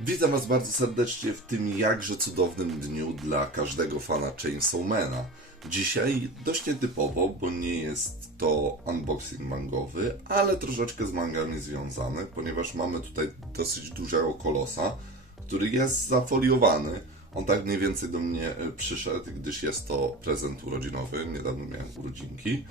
Witam Was bardzo serdecznie w tym jakże cudownym dniu dla każdego fana Chainsawmana. Dzisiaj dość nietypowo, bo nie jest to unboxing mangowy, ale troszeczkę z mangami związany, ponieważ mamy tutaj dosyć dużego kolosa, który jest zafoliowany. On tak mniej więcej do mnie e, przyszedł, gdyż jest to prezent urodzinowy. Niedawno miałem urodzinki.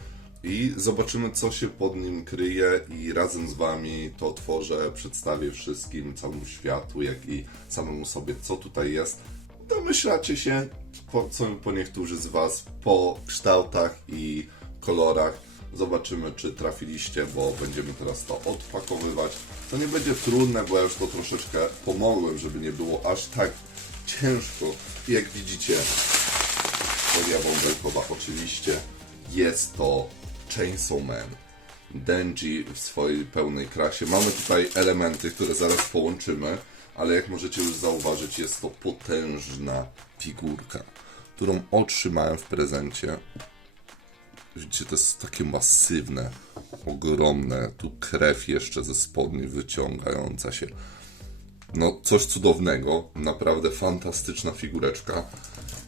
I zobaczymy, co się pod nim kryje, i razem z Wami to otworzę, przedstawię wszystkim, całemu światu, jak i samemu sobie, co tutaj jest. Domyślacie się, po, co po niektórzy z Was, po kształtach i kolorach. Zobaczymy, czy trafiliście, bo będziemy teraz to odpakowywać. To nie będzie trudne, bo ja już to troszeczkę pomogłem, żeby nie było aż tak ciężko. Jak widzicie, folia bąbelkowa oczywiście jest to Chainsaw Man. Denji w swojej pełnej krasie. Mamy tutaj elementy, które zaraz połączymy, ale jak możecie już zauważyć, jest to potężna figurka, którą otrzymałem w prezencie. Widzicie, to jest takie masywne, ogromne. Tu krew jeszcze ze spodni wyciągająca się. No, coś cudownego. Naprawdę fantastyczna figureczka.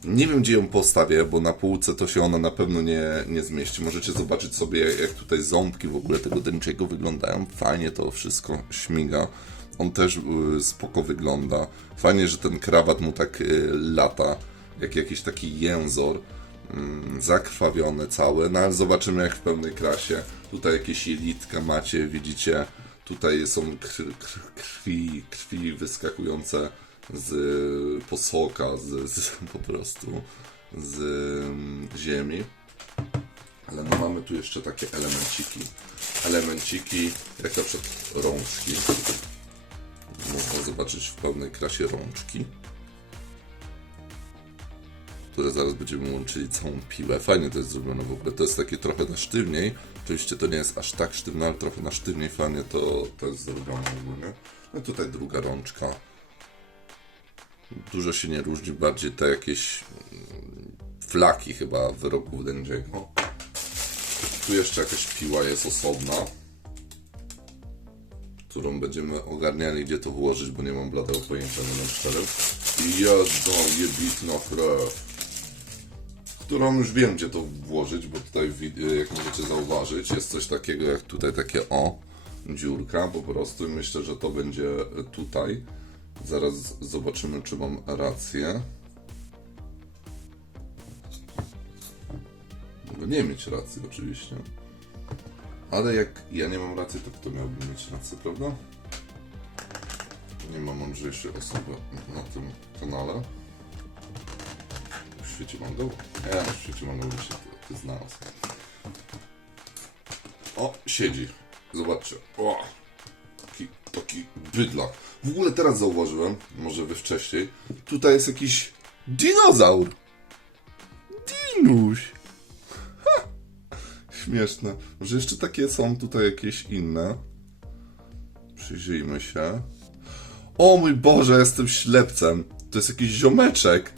Nie wiem, gdzie ją postawię, bo na półce to się ona na pewno nie, nie zmieści. Możecie zobaczyć sobie, jak tutaj ząbki w ogóle tego Denchiego wyglądają. Fajnie to wszystko śmiga. On też y, spoko wygląda. Fajnie, że ten krawat mu tak y, lata, jak jakiś taki jęzor. Mm, zakrwawiony cały, no ale zobaczymy jak w pełnej krasie. Tutaj jakieś jelitka macie, widzicie. Tutaj są krwi, krwi wyskakujące z posoka, z, z po prostu z mm, ziemi. Ale no mamy tu jeszcze takie elemenciki. Elemenciki, jak na przykład rączki. Można zobaczyć w pełnej krasie rączki które zaraz będziemy łączyli całą piłę. Fajnie to jest zrobione w ogóle. To jest takie trochę na sztywniej. Oczywiście to nie jest aż tak sztywne, ale trochę na sztywniej. Fajnie to, to jest zrobione ogólnie. No i tutaj druga rączka. Dużo się nie różni, bardziej te jakieś flaki chyba wyroków Denjiego. Tu jeszcze jakaś piła jest osobna, którą będziemy ogarniali, gdzie to włożyć, bo nie mam bladego pojęcia numer 4. I jedno jebitna krew którą już wiem, gdzie to włożyć, bo tutaj, jak możecie zauważyć, jest coś takiego jak tutaj takie o, dziurka po prostu myślę, że to będzie tutaj. Zaraz zobaczymy, czy mam rację. Mogę nie mieć racji oczywiście. Ale jak ja nie mam racji, to kto miałby mieć rację, prawda? Nie ma mądrzejszej osoby na tym kanale. W świecie mango? Ja w świecie mango bym się ty, ty znalazł. O, siedzi. Zobaczcie. O, taki, taki bydlak. W ogóle teraz zauważyłem, może wy wcześniej, tutaj jest jakiś dinozaur. Dinuś. Ha! Śmieszne. Może jeszcze takie są tutaj jakieś inne. Przyjrzyjmy się. O mój Boże, jestem ślepcem. To jest jakiś ziomeczek.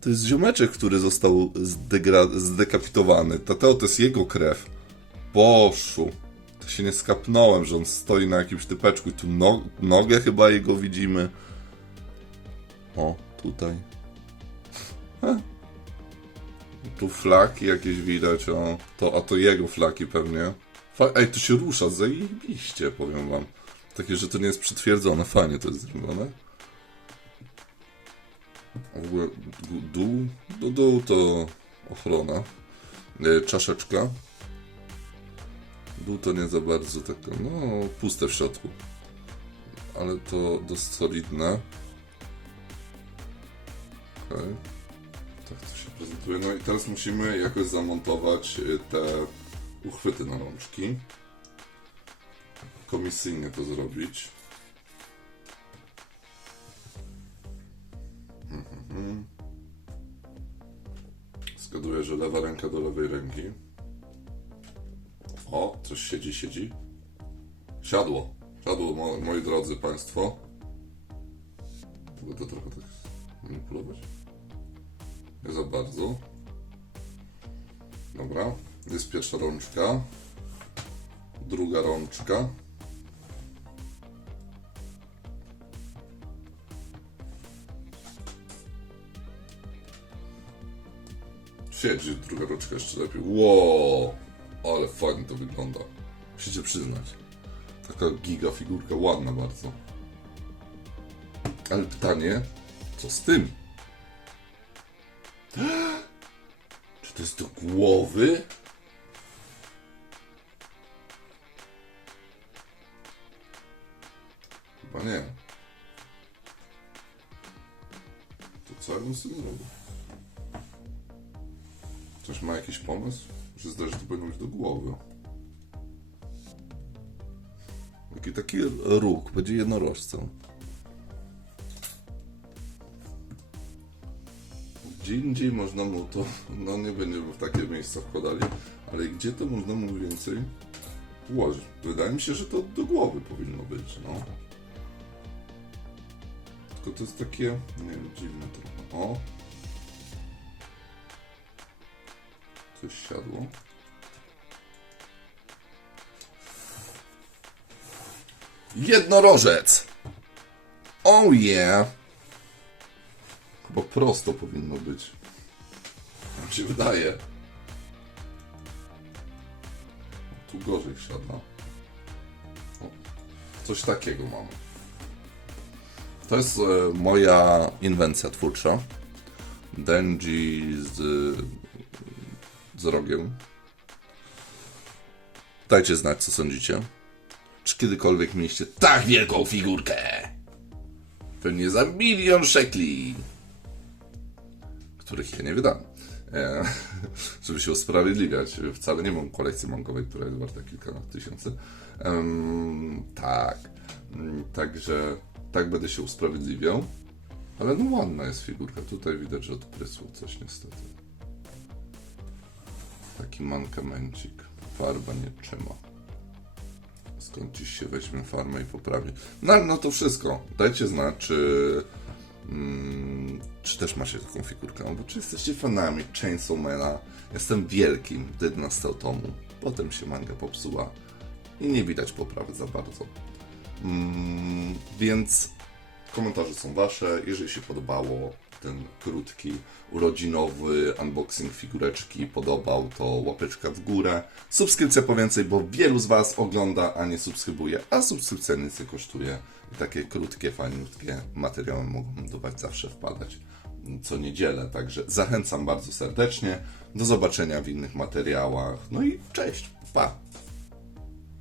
To jest ziomeczek, który został zdekapitowany. Tateo to jest jego krew. Boszu. To się nie skapnąłem, że on stoi na jakimś typeczku i tu no- nogę chyba jego widzimy. O, tutaj. Tu flaki jakieś widać, o. To, a to jego flaki pewnie. Ej, to się rusza, zajebiście, powiem wam. Takie, że to nie jest przytwierdzone, fajnie to jest zrobione. W ogóle dół- dół, do dół to ochrona. E, Czaszeczka. Dół to nie za bardzo taka, no puste w środku. Ale to dość solidne. Okej. Tak to się prezentuje. No i teraz musimy jakoś zamontować e, te uchwyty na rączki. Komisyjnie to zrobić. Zgaduję, że lewa ręka do lewej ręki. O, coś siedzi, siedzi. Siadło. Siadło, mo moi drodzy Państwo. Mogę to trochę tak manipulować? Nie za bardzo. Dobra, jest pierwsza rączka. Druga rączka. Siedzi druga rączka jeszcze lepiej. Wow! Ale fajnie to wygląda. Musicie przyznać. Taka giga figurka, ładna bardzo. Ale pytanie, co z tym? Czy to jest do głowy? Chyba nie. To co ja bym z tym zrobił? Ktoś ma jakiś pomysł? Że to powinno być do głowy. Jaki taki róg, będzie jednorożcem. Gdzie indziej można mu to, no nie będziemy w takie miejsca wkładali, ale gdzie to można mu więcej ułożyć? Wydaje mi się, że to do głowy powinno być, no. Tylko to jest takie, nie wiem, dziwne trochę. O! Coś siadło. Jednorożec! Oh yeah! Chyba prosto powinno być. Tak się wydaje. Tu gorzej siada. O, coś takiego mamy. To jest e, moja inwencja twórcza. Denji z, z rogiem. Dajcie znać, co sądzicie. Czy kiedykolwiek mieliście tak wielką figurkę? Pewnie za milion szekli. Których ja nie wydam. E, żeby się usprawiedliwiać. Wcale nie mam kolekcji mankowej, która jest warta kilka tysięcy. Em, tak. Także tak będę się usprawiedliwiał. Ale no ładna jest figurka. Tutaj widać, że odprysło coś niestety. Taki mankamencik. Farba nie trzyma. Skąd dziś się weźmie farmę i poprawi. No ale no to wszystko. Dajcie znać, czy, mm, czy też macie taką figurkę, albo czy jesteście fanami Chainsawmana. Jestem wielkim, 11 tomu. Potem się manga popsuła i nie widać poprawy za bardzo. Mm, więc komentarze są wasze. Jeżeli się podobało ten krótki, urodzinowy unboxing figureczki podobał, to łapeczka w górę. Subskrypcja po więcej, bo wielu z was ogląda, a nie subskrybuje, a subskrypcja nic nie kosztuje. I takie krótkie, fajniutkie materiały mogą do was zawsze wpadać co niedzielę. Także zachęcam bardzo serdecznie. Do zobaczenia w innych materiałach. No i cześć. Pa!